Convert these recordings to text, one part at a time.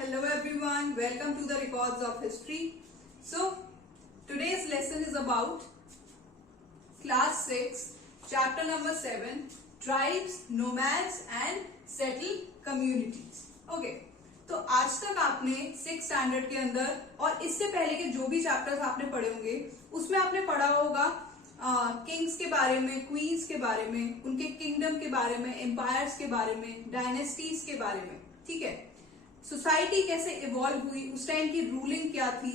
Hello everyone, welcome to the Records of History. So, today's lesson is about Class 6, Chapter number 7, Tribes, Nomads and Settled Communities. Okay, तो आज तक आपने 6th standard के अंदर और इससे पहले के जो भी चैप्टर्स आपने पढ़े होंगे उसमें आपने पढ़ा होगा किंग्स के बारे में, क्वींस के बारे में, उनके किंगडम के बारे में, एम्पायर्स के बारे में, डायनेस्टीज के बारे में. ठीक है, सोसाइटी कैसे इवॉल्व हुई, उस टाइम की रूलिंग क्या थी,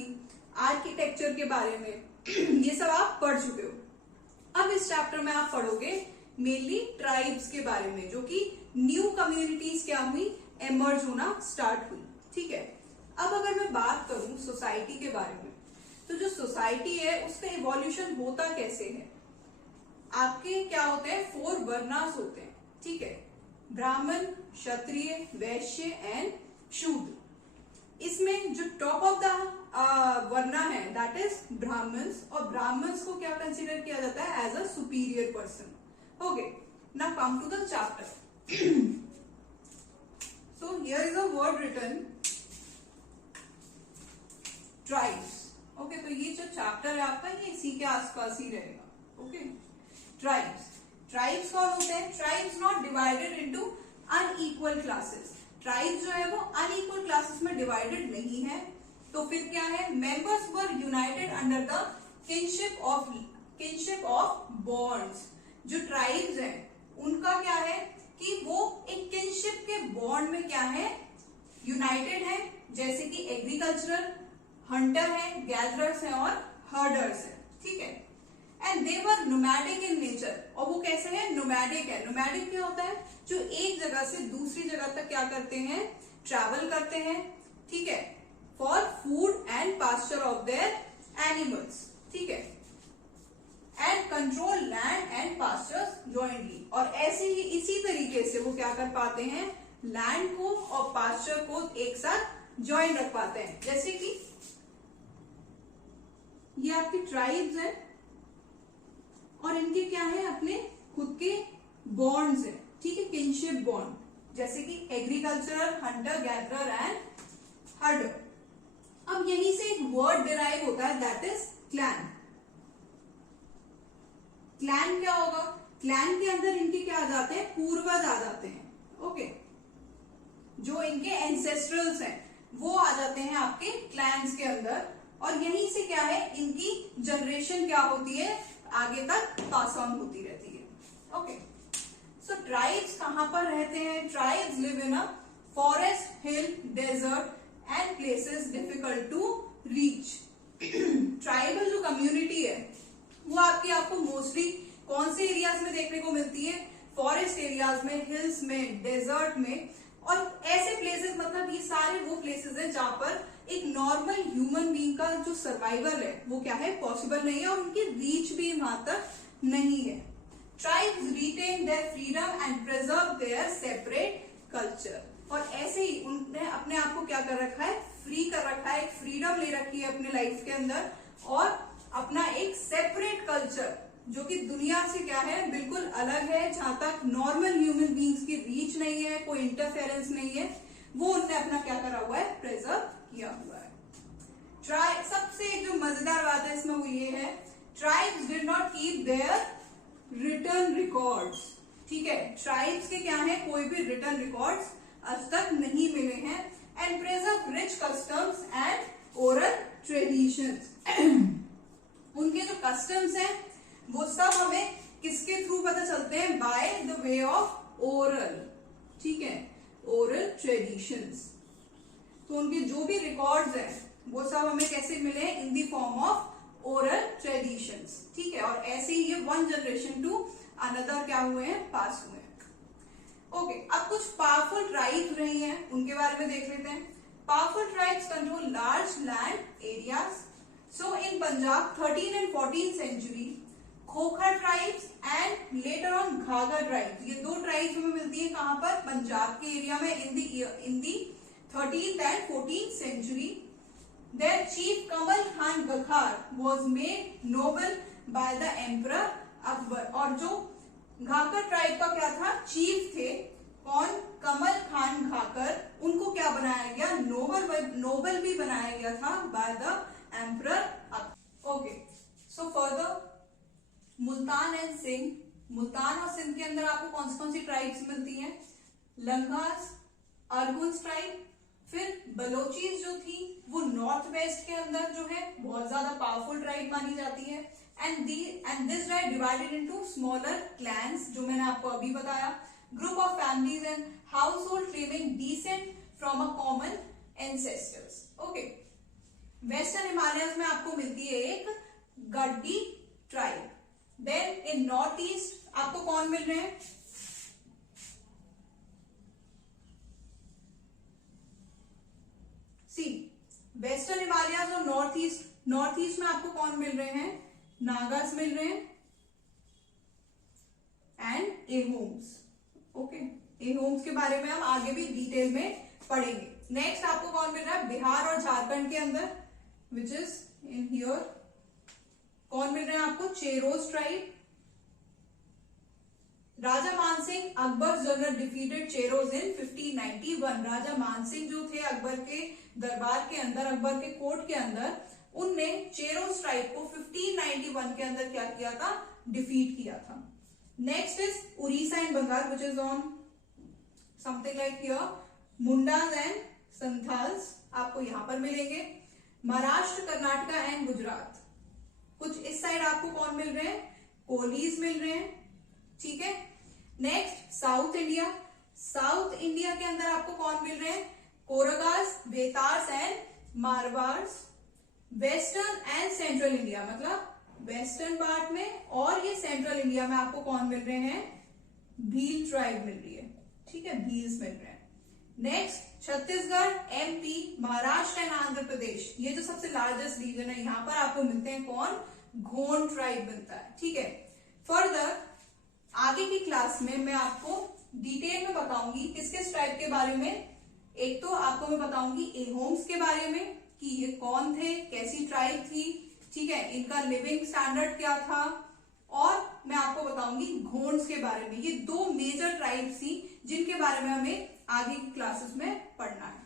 आर्किटेक्चर के बारे में ये सब आप पढ़ चुके हो. अब इस चैप्टर में आप पढ़ोगे मेनली ट्राइब्स के बारे में, जो कि न्यू कम्युनिटीज क्या हुई, एमर्ज होना स्टार्ट हुई. ठीक है, अब अगर मैं बात करूं सोसाइटी के बारे में, तो जो सोसाइटी है उसका इवोल्यूशन होता कैसे है. आपके क्या होते हैं, 4 वर्णास होते हैं. ठीक है, ब्राह्मण, क्षत्रिय, वैश्य एंड शूद्र. इसमें जो टॉप ऑफ द वर्णा है दैट इज ब्राह्मण्स, और ब्राह्मण्स को क्या कंसीडर किया जाता है, as a superior person. Okay, now come to the chapter. So here is a word written tribes. Okay, तो ये जो चैप्टर है आपका ये इसी के आसपास ही रहेगा. Okay, tribes. ट्राइब्स कौन होते हैं, tribes not divided into unequal classes. Tribes जो है वो अनइक्वल क्लासेस में डिवाइडेड नहीं है. तो फिर क्या है, members were United under the kinship of bonds. जो ट्राइब्स हैं उनका क्या है कि वो एक किनशिप के बॉन्ड में क्या है, यूनाइटेड है. जैसे कि एग्रीकल्चरल, हंटर है, गैदरर्स हैं और हर्डर्स हैं. ठीक है, and they were nomadic in nature. और वो कैसे है, नोमैडिक है. नोमैडिक क्या होता है, जो एक जगह से दूसरी जगह तक क्या करते हैं, ट्रैवल करते हैं. ठीक है, for food and pasture of their animals. ठीक है, and control land and pastures jointly. और ऐसे ही इसी तरीके से वो क्या कर पाते हैं, लैंड को और पास्चर को एक साथ ज्वाइन रख पाते हैं. जैसे कि ये आपकी ट्राइब्स हैं और इनके क्या है, अपने खुद के बॉन्ड्स हैं. ठीक है, किनशिप बॉन्ड, जैसे कि एग्रीकल्चरल, हंटर, गैदरर एंड हर्डर. अब यहीं से एक वर्ड डिराइव होता है दैट इज क्लैन. क्लैन क्या होगा, क्लैन के अंदर इनके क्या आ जाते हैं, पूर्वज आ जाते हैं. ओके, जो इनके एंसेस्ट्रल्स हैं वो आ जाते हैं आपके क्लैंस के अंदर. और यहीं से क्या है, इनकी जनरेशन क्या होती है, आगे तक पास ऑन होती रहती है. ओके, सो ट्राइब्स कहां पर रहते हैं, tribes live in a forest, hill, desert and places difficult to reach. Tribal जो कम्युनिटी है वो आपको मोस्टली कौन से एरियाज में देखने को मिलती है, फॉरेस्ट एरियाज में, हिल्स में, डेजर्ट में. और ऐसे प्लेसेस, मतलब ये सारे वो प्लेसेस हैं जहां पर एक नॉर्मल ह्यूमन बीइंग का जो सर्वाइवल है वो क्या है, पॉसिबल नहीं है, और उनकी रीच भी वहां तक नहीं है. Tribes retain their freedom and preserve their separate culture. और ऐसे ही उन्होंने अपने आप को क्या कर रखा है, फ्री कर रखा है, एक फ्रीडम ले रखी है अपने लाइफ के अंदर, और अपना एक सेपरेट कल्चर जो कि दुनिया से क्या है, बिल्कुल अलग है, जहां तक नॉर्मल ह्यूमन बीइंग्स की रीच नहीं है, कोई इंटरफेरेंस नहीं है, वो उन्होंने अपना क्या करा हुआ है, प्रिजर्व किया हुआ है. सबसे जो मजेदार बात है इसमें वो ये है, tribes did not keep their return records. ठीक है, ट्राइब्स के क्या है, कोई भी रिटर्न रिकॉर्ड्स आज तक नहीं मिले हैं. And preserve rich customs and oral traditions. उनके जो कस्टम्स हैं वो सब हमें किसके थ्रू पता चलते हैं, by the way of oral. ठीक है, ओरल ट्रेडिशंस. तो उनके जो भी रिकॉर्ड्स हैं वो सब हमें कैसे मिले हैं, in the form of oral traditions. ठीक है, और ऐसे ही ये वन जनरेशन टू अनदर क्या हुए हैं, पास हुए हैं. ओके, अब कुछ पावरफुल ट्राइब्स रही हैं उनके बारे में देख लेते हैं. Powerful tribes control large land areas. So in Punjab 13 and 14th century Khokhar tribes and later on घाघर tribes, ये 2 ट्राइब्स हमें मिलती है कहां पर, पंजाब के एरिया में, इन दी 13th and 14th century. Their chief Kamal Khan Gakhar was made noble by the Emperor Akbar. और जो घाघर ट्राइब का क्या था, चीफ थे कौन? कमल खान खाकर उनको क्या बनाया गया? नोबल भी बनाया गया था by the emperor Akbar. Okay, so further Multan and Sindh, Multan और सिंध के अंदर आपको कौन सी ट्राइब्स मिलती हैं? लंगास, अरगुन्स ट्राइब। फिर बलोचीज जो थी वो नॉर्थ वेस्ट के अंदर जो है बहुत ज्यादा पावरफुल ट्राइब मानी जाती है। And this tribe divided into smaller clans, जो मैंने आपको अभी बताया। Group of families and house hold claiming decent from a common ancestors. Okay, western Himalayans में आपको मिलती है एक गड्डी tribe. Then in north east आपको कौन मिल रहे हैं? सी, वेस्टर्न हिमालयंस और नॉर्थ ईस्ट में आपको कौन मिल रहे हैं? नागास मिल रहे हैं एंड एहोम्स। ओके, एहोम्स के बारे में हम आगे भी डिटेल में पढ़ेंगे। नेक्स्ट आपको कौन मिल रहा है? बिहार और झारखंड के अंदर, विच इज इन हियर, कौन मिल रहे हैं आपको? चेरोज ट्राइब। राजा मानसिंह अकबर जनरल डिफीटेड चेरोज इन 1591। राजा मानसिंह जो थे अकबर के दरबार के अंदर, अकबर के कोर्ट के अंदर, उनने चेरोज ट्राइब को 1591 के अंदर क्या किया था? डिफीट किया था। Next is Orissa and Bengal, which is on something like here, Mundas and Santhals आपको यहां पर मिलेंगे। महाराष्ट्र, कर्नाटका एंड गुजरात, कुछ इस साइड आपको कौन मिल रहे हैं? कोलीज मिल रहे हैं। ठीक है, next South India. South India के अंदर आपको कौन मिल रहे हैं? कोरगास, बेतार्स एंड मारवार्स। वेस्टर्न एंड सेंट्रल इंडिया, मतलब वेस्टर्न पार्ट में और ये सेंट्रल इंडिया में आपको कौन मिल रहे हैं? भील ट्राइब मिल रही है। ठीक है, भील्स मिल रहे हैं। Next Chhattisgarh, MP, Maharashtra and Andhra Pradesh, ये जो सबसे लार्जेस्ट रीजन है, यहां पर आपको मिलते हैं कौन? घोन ट्राइब मिलता है। ठीक है, फर्दर आगे की क्लास में मैं आपको डिटेल में बताऊंगी किस किस ट्राइब के बारे में। एक तो आपको मैं बताऊंगी एहोम्स के बारे में कि ये कौन थे, कैसी ट्राइब थी, ठीक है, इनका लिविंग स्टैंडर्ड क्या था, और मैं आपको बताऊंगी घोन्स के बारे में। ये दो मेजर ट्राइब्स थी जिनके बारे में हमें आगे की क्लासेस में पढ़ना है।